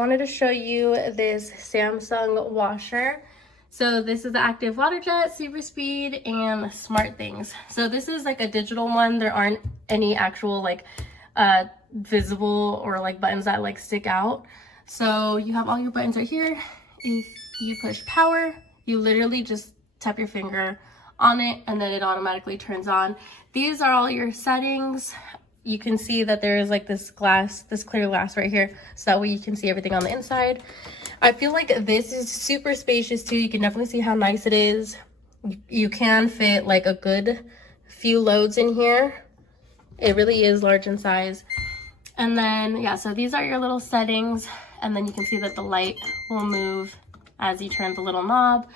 I wanted to show you this Samsung washer. So this is the active water jet, super speed, and smart things. So this is like a digital one. There aren't any actual like visible or like buttons that like stick out. So you have all your buttons right here. If you push power, you literally just tap your finger on it and then it automatically turns on. These are all your settings. You can see that there is like this glass, this clear glass right here, so that way you can see everything on the inside. I feel like this is super spacious too. You can definitely see how nice it is. You can fit like a good few loads in here. It really is large in size. And then yeah, so these are your little settings, and then you can see that the light will move as you turn the little knob.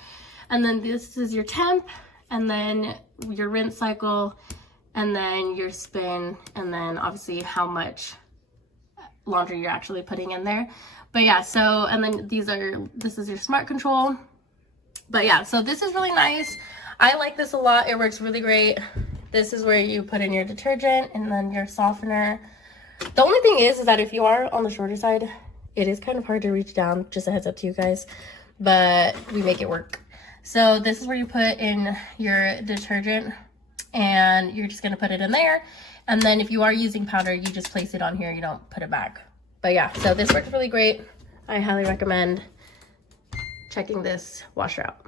And then this is your temp, and then your rinse cycle, and then your spin, and then obviously how much laundry you're actually putting in there. But yeah, so, and then this is your smart control. But yeah, so this is really nice. I like this a lot. It works really great. This is where you put in your detergent and then your softener. The only thing is that if you are on the shorter side, it is kind of hard to reach down. Just a heads up to you guys, but we make it work. So this is where you put in your detergent, and you're just gonna put it in there. And then if you are using powder, you just place it on here, you don't put it back. But yeah, so this works really great. I highly recommend checking this washer out.